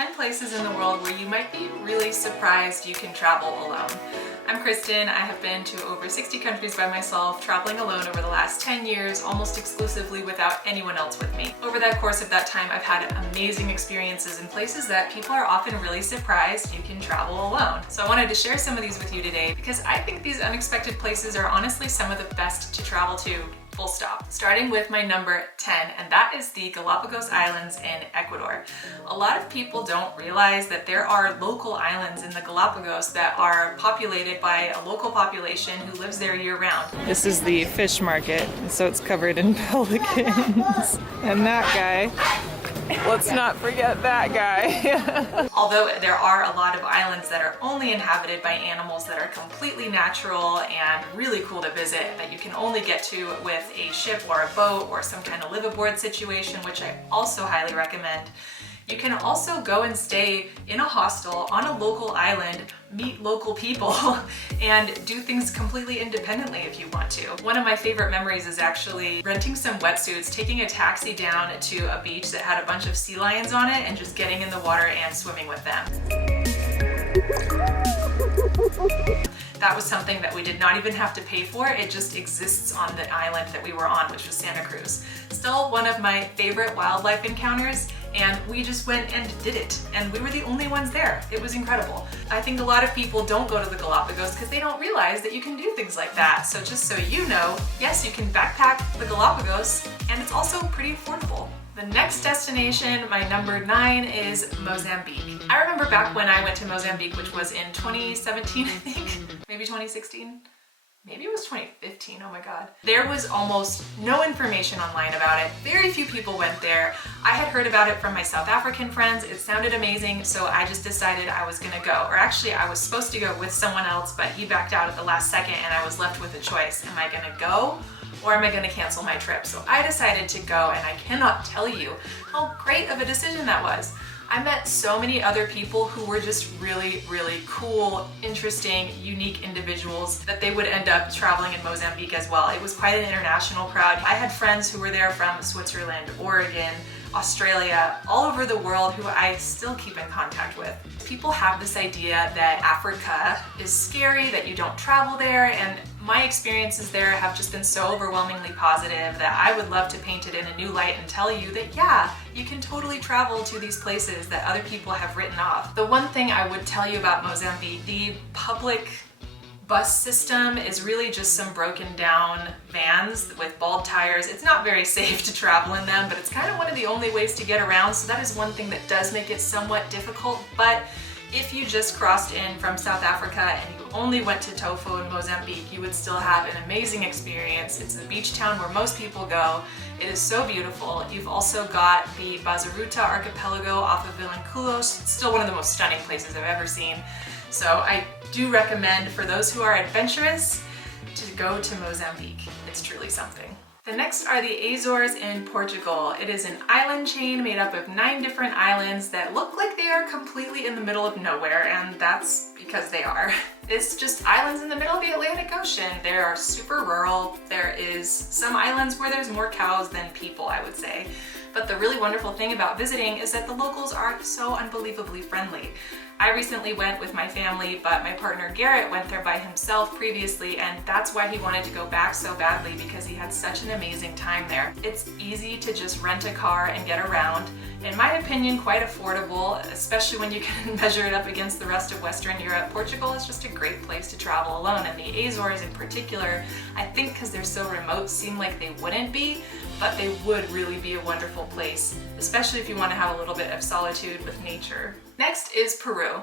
10 places in the world where you might be really surprised you can travel alone. I'm Kristen. I have been to over 60 countries by myself, traveling alone over the last 10 years, almost exclusively without anyone else with me. Over that course of that time, I've had amazing experiences in places that people are often really surprised you can travel alone. So I wanted to share some of these with you today because I think these unexpected places are honestly some of the best to travel to. Full stop. Starting with my number 10, and that is the Galapagos Islands in Ecuador. A lot of people don't realize that there are local islands in the Galapagos that are populated by a local population who lives there year-round. This is the fish market, so it's covered in pelicans. And that guy. Let's not forget that guy. Although there are a lot of islands that are only inhabited by animals that are completely natural and really cool to visit, that you can only get to with a ship or a boat or some kind of live-aboard situation, which I also highly recommend. You can also go and stay in a hostel on a local island, meet local people, and do things completely independently if you want to. One of my favorite memories is actually renting some wetsuits, taking a taxi down to a beach that had a bunch of sea lions on it, and just getting in the water and swimming with them. That was something that we did not even have to pay for. It just exists on the island that we were on, which was Santa Cruz. Still one of my favorite wildlife encounters, and we just went and did it. And we were the only ones there. It was incredible. I think a lot of people don't go to the Galapagos because they don't realize that you can do things like that. So just so you know, yes, you can backpack the Galapagos, and it's also pretty affordable. The next destination, my number 9, is Mozambique. I remember back when I went to Mozambique, which was in 2017, I think, maybe 2016. Maybe it was 2015, oh my god. There was almost no information online about it. Very few people went there. I had heard about it from my South African friends. It sounded amazing, so I just decided I was gonna go. Or actually, I was supposed to go with someone else, but he backed out at the last second and I was left with a choice. Am I gonna go or am I gonna cancel my trip? So I decided to go, and I cannot tell you how great of a decision that was. I met so many other people who were just really, really cool, interesting, unique individuals that they would end up traveling in Mozambique as well. It was quite an international crowd. I had friends who were there from Switzerland, Oregon, Australia, all over the world who I still keep in contact with. People have this idea that Africa is scary, that you don't travel there, and my experiences there have just been so overwhelmingly positive that I would love to paint it in a new light and tell you that yeah, you can totally travel to these places that other people have written off. The one thing I would tell you about Mozambique, the public bus system is really just some broken down vans with bald tires. It's not very safe to travel in them, but it's kind of one of the only ways to get around, so that is one thing that does make it somewhat difficult. But if you just crossed in from South Africa and you only went to Tofo in Mozambique, you would still have an amazing experience. It's a beach town where most people go. It is so beautiful. You've also got the Bazaruta archipelago off of Vilanculos. It's still one of the most stunning places I've ever seen. So I do recommend for those who are adventurous to go to Mozambique. It's truly something. The next are the Azores in Portugal. It is an island chain made up of 9 different islands that look like they are completely in the middle of nowhere, and that's because they are. It's just islands in the middle of the Atlantic Ocean. They are super rural. There is some islands where there's more cows than people, I would say. But the really wonderful thing about visiting is that the locals are so unbelievably friendly. I recently went with my family, but my partner Garrett went there by himself previously, and that's why he wanted to go back so badly, because he had such an amazing time there. It's easy to just rent a car and get around. In my opinion, quite affordable, especially when you can measure it up against the rest of Western Europe. Portugal is just a great place to travel alone, and the Azores in particular, I think because they're so remote, seem like they wouldn't be, but they would really be a wonderful place, especially if you want to have a little bit of solitude with nature. Next is Peru.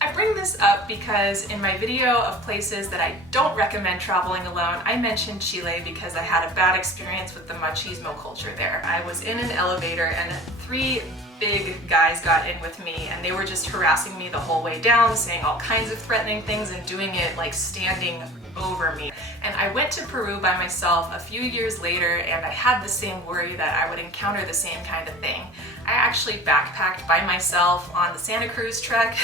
I bring this up because in my video of places that I don't recommend traveling alone, I mentioned Chile because I had a bad experience with the machismo culture there. I was in an elevator and 3 big guys got in with me, and they were just harassing me the whole way down, saying all kinds of threatening things and doing it like standing over me. And I went to Peru by myself a few years later, and I had the same worry that I would encounter the same kind of thing. I actually backpacked by myself on the Santa Cruz trek.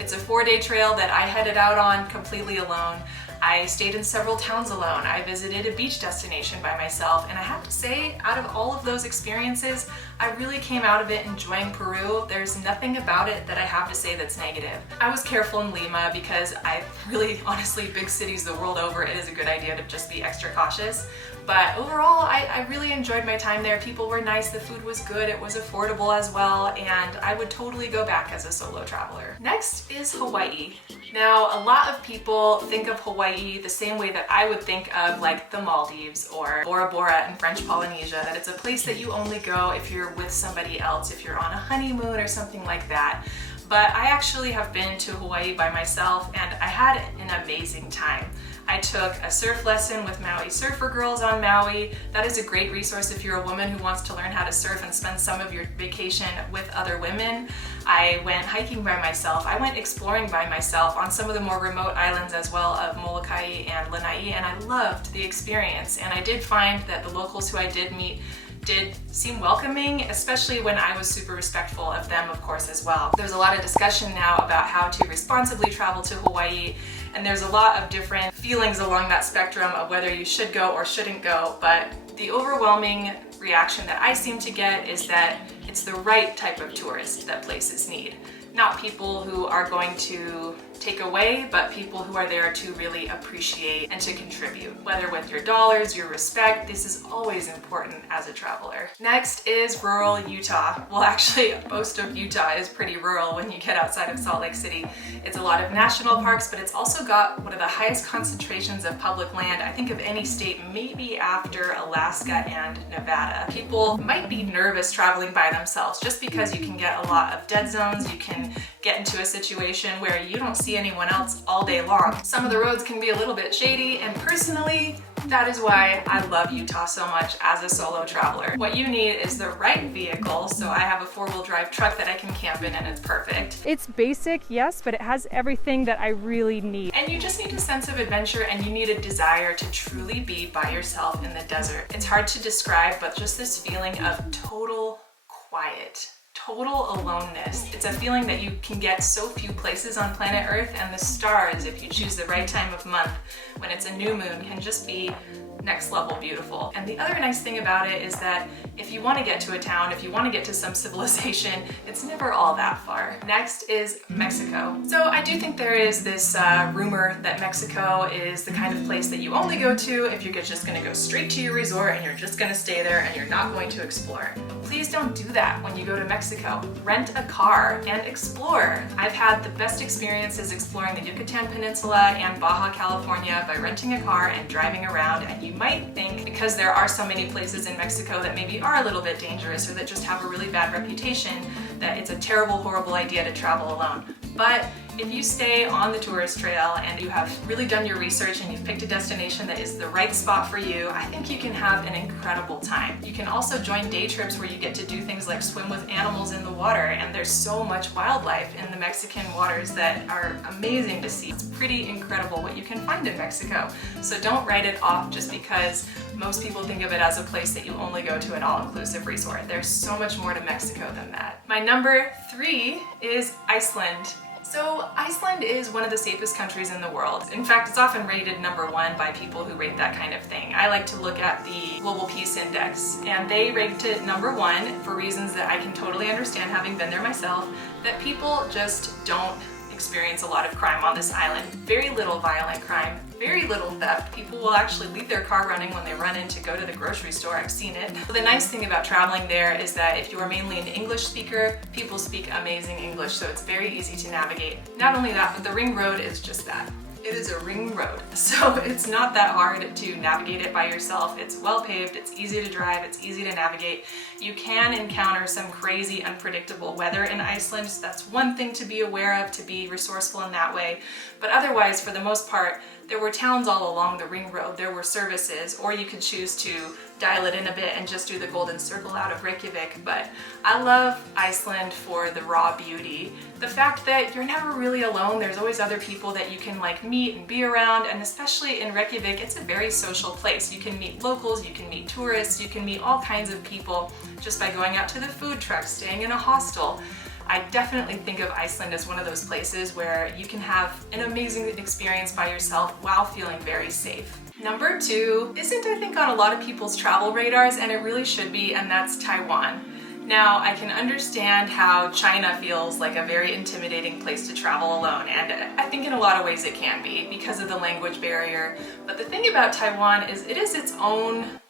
It's a 4-day trail that I headed out on completely alone. I stayed in several towns alone. I visited a beach destination by myself, and I have to say, out of all of those experiences, I really came out of it enjoying Peru. There's nothing about it that I have to say that's negative. I was careful in Lima because I really, honestly, big cities the world over, it is a good idea to just be extra cautious. But overall, I really enjoyed my time there. People were nice, the food was good, it was affordable as well, and I would totally go back as a solo traveler. Next is Hawaii. Now, a lot of people think of Hawaii the same way that I would think of like the Maldives or Bora Bora in French Polynesia, that it's a place that you only go if you're with somebody else, if you're on a honeymoon or something like that. But I actually have been to Hawaii by myself and I had an amazing time. I took a surf lesson with Maui Surfer Girls on Maui. That is a great resource if you're a woman who wants to learn how to surf and spend some of your vacation with other women. I went hiking by myself. I went exploring by myself on some of the more remote islands as well of Molokai and Lanai, and I loved the experience. And I did find that the locals who I did meet did seem welcoming, especially when I was super respectful of them, of course, as well. There's a lot of discussion now about how to responsibly travel to Hawaii, and there's a lot of different feelings along that spectrum of whether you should go or shouldn't go, but the overwhelming reaction that I seem to get is that it's the right type of tourist that places need. Not people who are going to take away, but people who are there to really appreciate and to contribute. Whether with your dollars, your respect, this is always important as a traveler. Next is rural Utah. Well, actually, most of Utah is pretty rural when you get outside of Salt Lake City. It's a lot of national parks, but it's also got one of the highest concentrations of public land, I think, of any state, maybe after Alaska and Nevada. People might be nervous traveling by themselves just because you can get a lot of dead zones. You can get into a situation where you don't see anyone else all day long. Some of the roads can be a little bit shady, and personally, that is why I love Utah so much as a solo traveler. What you need is the right vehicle, so I have a 4-wheel drive truck that I can camp in and it's perfect. It's basic, yes, but it has everything that I really need. And you just need a sense of adventure and you need a desire to truly be by yourself in the desert. It's hard to describe, but just this feeling of total quiet. Total aloneness. It's a feeling that you can get so few places on planet Earth, and the stars, if you choose the right time of month, when it's a new moon, can just be next level beautiful. And the other nice thing about it is that if you want to get to a town, if you want to get to some civilization, it's never all that far. Next is Mexico. So I do think there is this rumor that Mexico is the kind of place that you only go to if you're just going to go straight to your resort and you're just going to stay there and you're not going to explore. Please don't do that when you go to Mexico. Rent a car and explore. I've had the best experiences exploring the Yucatan Peninsula and Baja California by renting a car and driving around, and you might think, because there are so many places in Mexico that maybe are a little bit dangerous or that just have a really bad reputation, that it's a terrible, horrible idea to travel alone. But if you stay on the tourist trail and you have really done your research and you've picked a destination that is the right spot for you, I think you can have an incredible time. You can also join day trips where you get to do things like swim with animals in the water, and there's so much wildlife in the Mexican waters that are amazing to see. It's pretty incredible what you can find in Mexico. So don't write it off just because most people think of it as a place that you only go to an all-inclusive resort. There's so much more to Mexico than that. My number 3 is Iceland. So Iceland is one of the safest countries in the world. In fact, it's often rated number 1 by people who rate that kind of thing. I like to look at the Global Peace Index, and they ranked it number 1 for reasons that I can totally understand, having been there myself, that people just don't experience a lot of crime on this island. Very little violent crime, very little theft. People will actually leave their car running when they run in to go to the grocery store. I've seen it. So the nice thing about traveling there is that if you are mainly an English speaker, people speak amazing English, so it's very easy to navigate. Not only that, but the ring road is just that. It is a ring road, so it's not that hard to navigate it by yourself. It's well paved, it's easy to drive, it's easy to navigate. You can encounter some crazy, unpredictable weather in Iceland, so that's one thing to be aware of, to be resourceful in that way. But otherwise, for the most part, there were towns all along the ring road. There were services, or you could choose to dial it in a bit and just do the Golden Circle out of Reykjavik. But I love Iceland for the raw beauty. The fact that you're never really alone. There's always other people that you can meet and be around, and especially in Reykjavik, it's a very social place. You can meet locals, you can meet tourists, you can meet all kinds of people just by going out to the food trucks, staying in a hostel. I definitely think of Iceland as one of those places where you can have an amazing experience by yourself while feeling very safe. Number 2 isn't, I think, on a lot of people's travel radars, and it really should be, and that's Taiwan. Now, I can understand how China feels like a very intimidating place to travel alone, and I think in a lot of ways it can be because of the language barrier. But the thing about Taiwan is it is its own,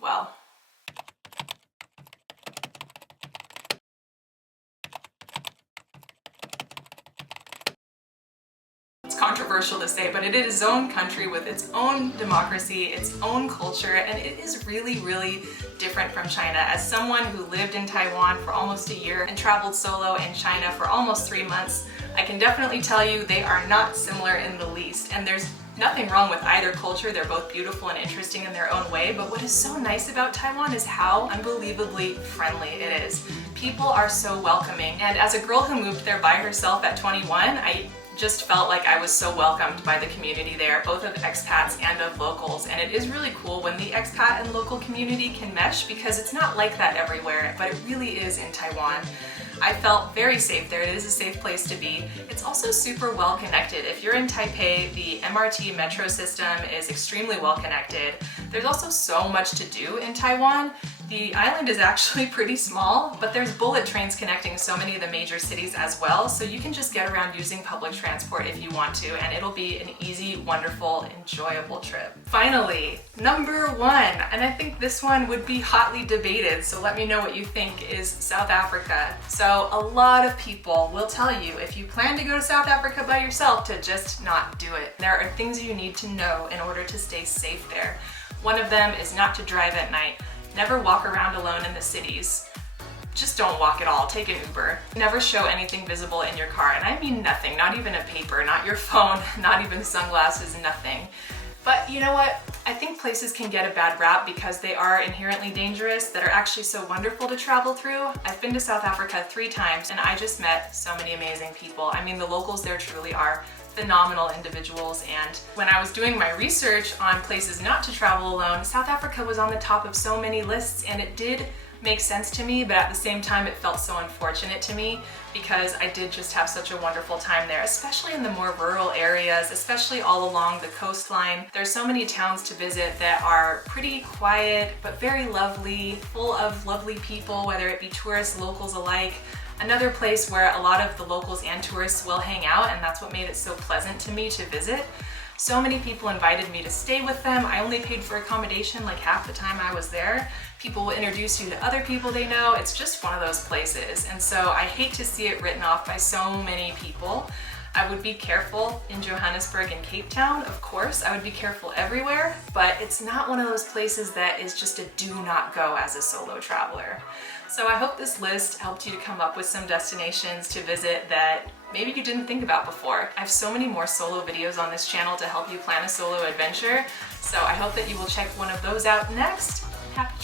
well, controversial to say, but it is its own country with its own democracy, its own culture, and it is really, really different from China. As someone who lived in Taiwan for almost a year and traveled solo in China for almost 3 months, I can definitely tell you they are not similar in the least. And there's nothing wrong with either culture. They're both beautiful and interesting in their own way, but what is so nice about Taiwan is how unbelievably friendly it is. People are so welcoming, and as a girl who moved there by herself at 21, I just felt like I was so welcomed by the community there, both of expats and of locals. And it is really cool when the expat and local community can mesh, because it's not like that everywhere, but it really is in Taiwan. I felt very safe there. It is a safe place to be. It's also super well connected. If you're in Taipei, the MRT metro system is extremely well connected. There's also so much to do in Taiwan. The island is actually pretty small, but there's bullet trains connecting so many of the major cities as well, so you can just get around using public transport if you want to, and it'll be an easy, wonderful, enjoyable trip. Finally, number 1, and I think this one would be hotly debated, so let me know what you think, is South Africa. So a lot of people will tell you if you plan to go to South Africa by yourself to just not do it. There are things you need to know in order to stay safe there. One of them is not to drive at night. Never walk around alone in the cities. Just don't walk at all, take an Uber. Never show anything visible in your car, and I mean nothing, not even a paper, not your phone, not even sunglasses, nothing. But you know what? I think places can get a bad rap because they are inherently dangerous that are actually so wonderful to travel through. I've been to South Africa 3 times and I just met so many amazing people. I mean, the locals there truly are phenomenal individuals, and when I was doing my research on places not to travel alone, South Africa was on the top of so many lists, and it did make sense to me, but at the same time it felt so unfortunate to me because I did just have such a wonderful time there, especially in the more rural areas, especially all along the coastline. There's so many towns to visit that are pretty quiet but very lovely, full of lovely people, whether it be tourists, locals alike. Another place where a lot of the locals and tourists will hang out, and that's what made it so pleasant to me to visit. So many people invited me to stay with them. I only paid for accommodation like half the time I was there. People will introduce you to other people they know. It's just one of those places. And so I hate to see it written off by so many people. I would be careful in Johannesburg and Cape Town, of course. I would be careful everywhere, but it's not one of those places that is just a do not go as a solo traveler. So I hope this list helped you to come up with some destinations to visit that maybe you didn't think about before. I have so many more solo videos on this channel to help you plan a solo adventure, so I hope that you will check one of those out next. Happy